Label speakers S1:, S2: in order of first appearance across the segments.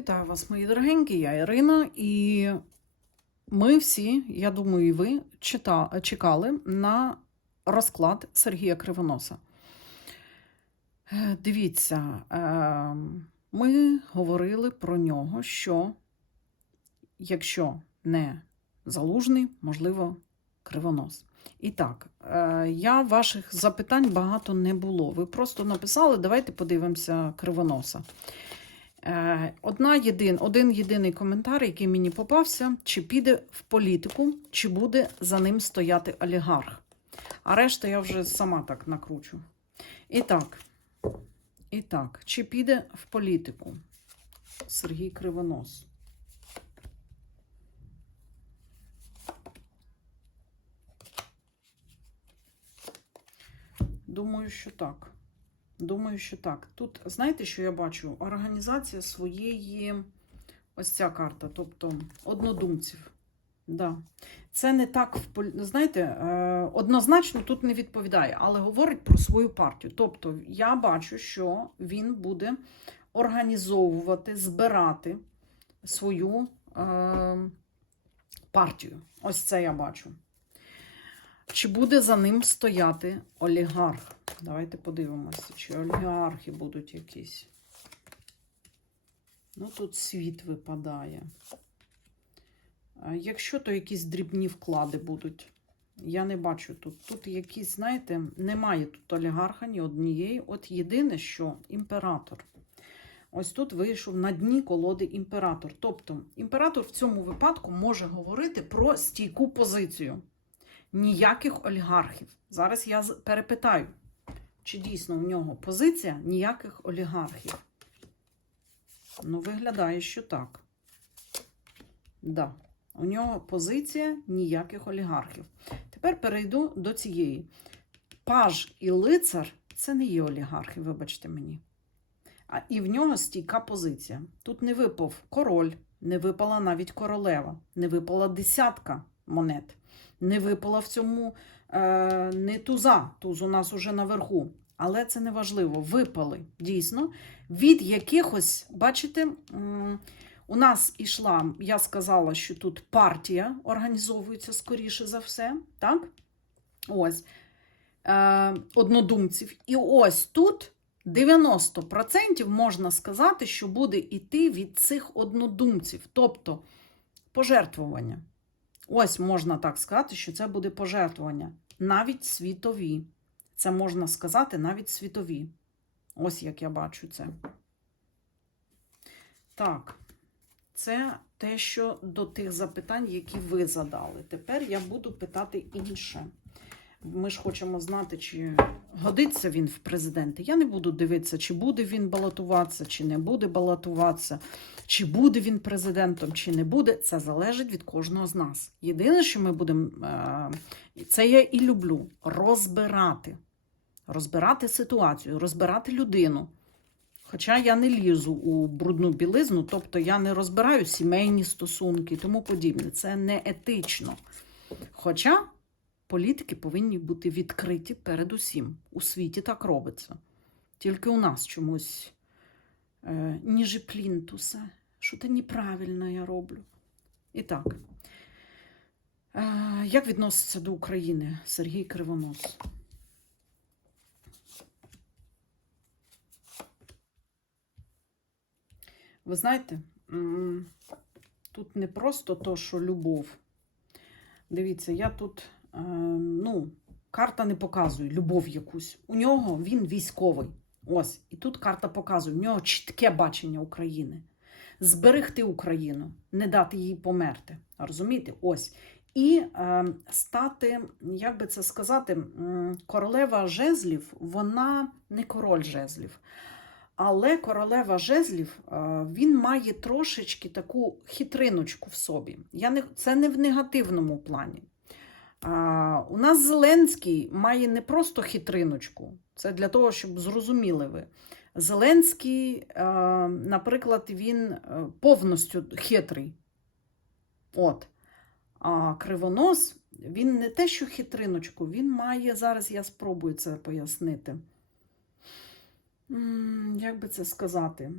S1: Вітаю вас, мої дорогенькі, я Ірина, і ми всі, я думаю, і ви чита, чекали на розклад Сергія Кривоноса. Е, Дивіться, е, ми говорили про нього, що якщо не залужний, можливо, кривонос. І так, е, я ваших запитань багато не було. Ви просто написали, давайте подивимося кривоноса. Е, Одна єдин, один єдиний коментар, який мені попався, чи піде в політику, чи буде за ним стояти олігарх. А решта я вже сама так накручу. І так, і так, чи піде в політику Сергій Кривонос? Думаю, що так. Думаю, що так. Тут, знаєте, що я бачу? Організація своєї, ось ця карта, тобто однодумців. Да. Це не так, знаєте, е, однозначно тут не відповідає, але говорить про свою партію. Тобто, я бачу, що він буде організовувати, збирати свою е, партію. Ось це я бачу. Чи буде за ним стояти олігарх? Давайте подивимося, чи олігархи будуть якісь. Ну, тут світ випадає. Якщо то якісь дрібні вклади будуть, я не бачу тут. Тут якісь, знаєте, немає тут олігарха ні однієї. От єдине, що імператор. Ось тут вийшов на дні колоди імператор. Тобто, імператор в цьому випадку може говорити про стійку позицію. Ніяких олігархів. Зараз я перепитаю, чи дійсно в нього позиція ніяких олігархів. Ну, виглядає, що так. Да. У нього позиція ніяких олігархів. Тепер перейду до цієї. Паж і лицар це не є олігархи, вибачте мені. А і в нього стійка позиція. Тут не випав король, не випала навіть королева, не випала десятка монет, не випала в цьому е, не туза. Туз у нас уже наверху. Але це не важливо. Випали дійсно від якихось, бачите, у нас ішла, я сказала, що тут партія організовується скоріше за все, так? Ось. Е, однодумців. І ось тут 90% можна сказати, що буде йти від цих однодумців, тобто пожертвування. Ось можна так сказати, що це буде пожертвування. Навіть світові. Це можна сказати навіть світові. Ось як я бачу це. Так, це те, що до тих запитань, які ви задали. Тепер я буду питати інше. Ми ж хочемо знати, чи годиться він в президенти. Я не буду дивитися, чи буде він балотуватися, чи не буде балотуватися, чи буде він президентом, чи не буде. Це залежить від кожного з нас. Єдине, що ми будемо, е, це я і люблю розбирати. Розбирати ситуацію, розбирати людину. Хоча я не лізу у брудну білизну, тобто я не розбираю сімейні стосунки і тому подібне. Це не етично. Хоча політики повинні бути відкриті перед усім. У світі так робиться. Тільки у нас чомусь е, ніже плінтуса. Що то неправильно я роблю. І так. Е, як відноситься до України Сергій Кривонос? Ви знаєте, тут не просто то, що любов. Дивіться, я тут, ну, карта не показує любов якусь. У нього він військовий. Ось. І тут карта показує, у нього чітке бачення України. Зберегти Україну, не дати їй померти. Розумієте? Ось. І е, стати, як би це сказати, королева жезлів, вона не король жезлів. Але королева жезлів е, він має трошечки таку хитриночку в собі. Я не, це не в негативному плані. А, у нас Зеленський має не просто хитриночку, це для того, щоб зрозуміли ви. Зеленський, е, наприклад, він е, повністю хитрий. От. А кривонос, він не те, що хитриночку, він має, зараз я спробую це пояснити. Як би це сказати?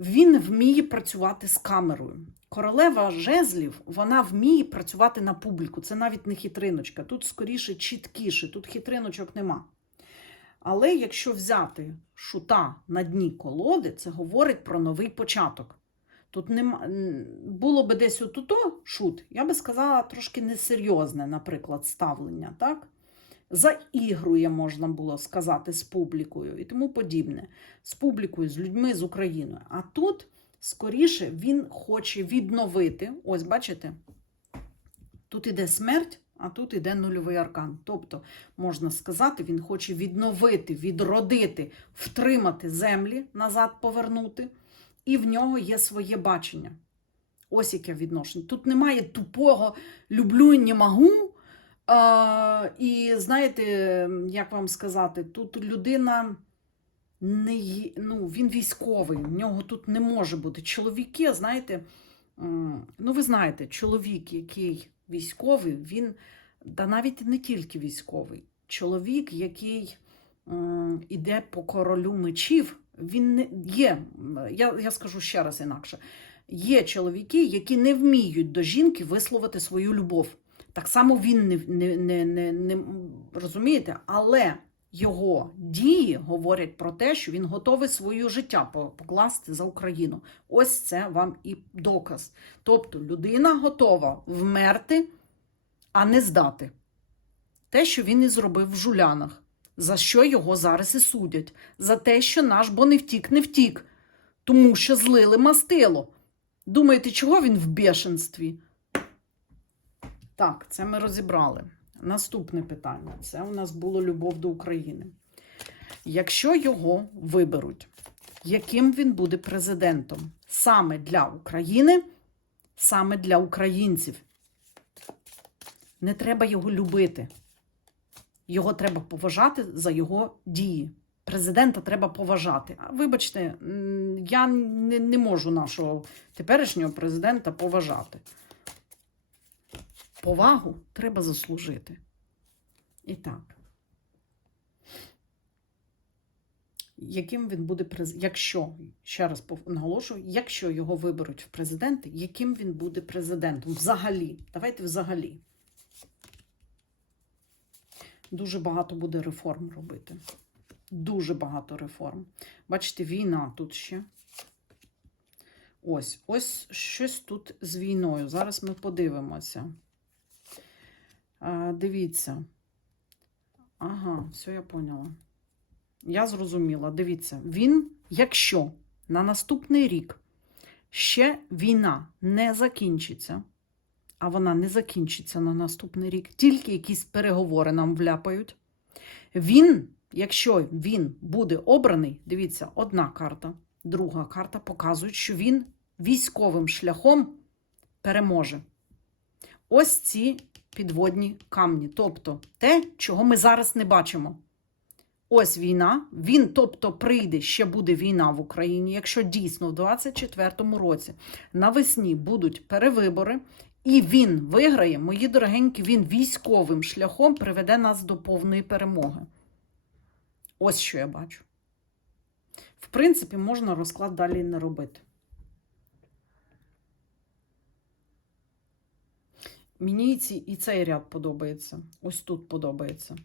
S1: Він вміє працювати з камерою. Королева жезлів, вона вміє працювати на публіку. Це навіть не хитриночка. Тут скоріше чіткіше, тут хитриночок нема. Але якщо взяти шута на дні колоди, це говорить про новий початок. Тут нема... було би десь отуто шут, я би сказала, трошки несерйозне, наприклад, ставлення, так? Заігрує, можна було сказати, з публікою і тому подібне. З публікою, з людьми, з Україною. А тут, скоріше, він хоче відновити. Ось, бачите, тут іде смерть, а тут іде нульовий аркан. Тобто, можна сказати, він хоче відновити, відродити, втримати землі, назад повернути, і в нього є своє бачення. Ось яке відношення. Тут немає тупого люблю не могу. І знаєте, як вам сказати, тут людина не є, ну, він військовий, в нього тут не може бути. Чоловіки, знаєте, ну ви знаєте, чоловік, який військовий, він, та навіть не тільки військовий, чоловік, який іде по королю мечів, він не є, я, я скажу ще раз інакше. Є чоловіки, які не вміють до жінки висловити свою любов. Так само він не, не, не, не, не розумієте, але його дії говорять про те, що він готовий своє життя покласти за Україну. Ось це вам і доказ. Тобто людина готова вмерти, а не здати. Те, що він і зробив в жулянах, за що його зараз і судять, за те, що наш бо не втік, не втік, тому що злили мастило. Думаєте, чого він в бешенстві? Так, це ми розібрали. Наступне питання. Це у нас було любов до України. Якщо його виберуть, яким він буде президентом? Саме для України, саме для українців. Не треба його любити. Його треба поважати за його дії. Президента треба поважати. Вибачте, я не, не можу нашого теперішнього президента поважати. Повагу треба заслужити. І так. Яким він буде президентом? Якщо, ще раз наголошую, якщо його виберуть в президенти, яким він буде президентом? Взагалі. Давайте взагалі. Дуже багато буде реформ робити. Дуже багато реформ. Бачите, війна тут ще. Ось, ось щось тут з війною. Зараз ми подивимося. А, дивіться. Ага, все я поняла. Я зрозуміла. Дивіться, він, якщо на наступний рік ще війна не закінчиться, а вона не закінчиться на наступний рік, тільки якісь переговори нам вляпають. Він, якщо він буде обраний, дивіться, одна карта, друга карта показують, що він військовим шляхом переможе. Ось ці підводні камні. Тобто те, чого ми зараз не бачимо. Ось війна. Він, тобто, прийде, ще буде війна в Україні, якщо дійсно в 24-му році навесні будуть перевибори, і він виграє, мої дорогенькі, він військовим шляхом приведе нас до повної перемоги. Ось що я бачу. В принципі, можна розклад далі не робити. Мені ці, і цей ряд подобається. Ось тут подобається.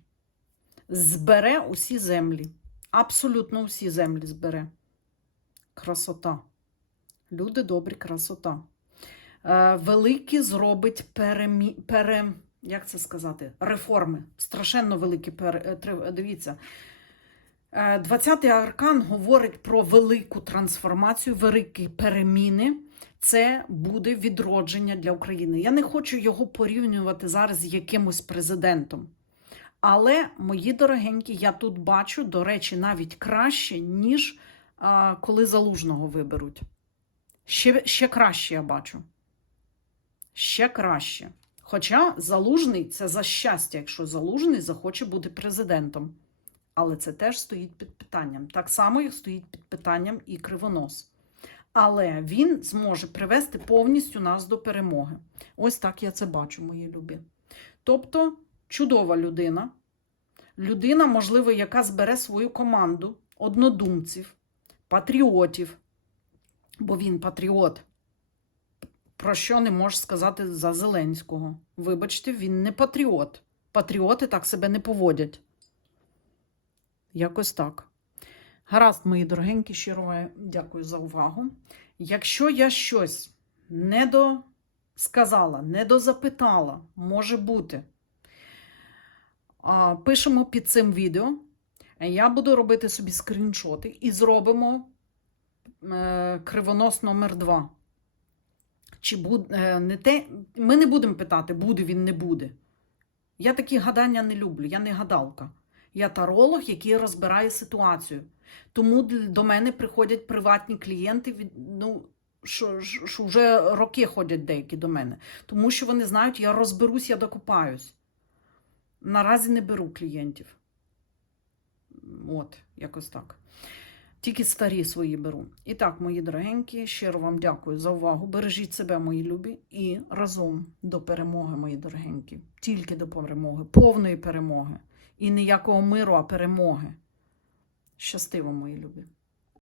S1: Збере усі землі. Абсолютно усі землі збере. Красота. Люди добрі, красота. Е, великі зробить перемі... пере... як це сказати? Реформи. Страшенно великі пере... е, Дивіться. Е, 20-й аркан говорить про велику трансформацію, великі переміни. Це буде відродження для України. Я не хочу його порівнювати зараз з якимось президентом. Але, мої дорогенькі, я тут бачу, до речі, навіть краще, ніж а, коли залужного виберуть. Ще, ще краще я бачу. Ще краще. Хоча залужний це за щастя, якщо залужний захоче бути президентом. Але це теж стоїть під питанням. Так само, як стоїть під питанням і кривонос. Але він зможе привести повністю нас до перемоги. Ось так я це бачу, мої любі. Тобто, чудова людина. Людина, можливо, яка збере свою команду однодумців, патріотів, бо він патріот. Про що не можеш сказати за Зеленського? Вибачте, він не патріот. Патріоти так себе не поводять. Якось так. Гаразд, мої дорогенькі, щиро дякую за увагу. Якщо я щось не досказала, не дозапитала, може бути, пишемо під цим відео. Я буду робити собі скріншоти і зробимо е, кривонос номер 2 Чи буде не те, ми не будемо питати, буде він, не буде. Я такі гадання не люблю, я не гадалка. Я таролог, який розбирає ситуацію. Тому до мене приходять приватні клієнти, від- ну, що, що вже роки ходять деякі до мене. Тому що вони знають, я розберусь, я докопаюсь. Наразі не беру клієнтів. От, якось так. Тільки старі свої беру. І так, мої дорогенькі, щиро вам дякую за увагу. Бережіть себе, мої любі, і разом до перемоги, мої дорогенькі. Тільки до перемоги, повної перемоги. І ніякого миру, а перемоги. Щастиво, мої любі.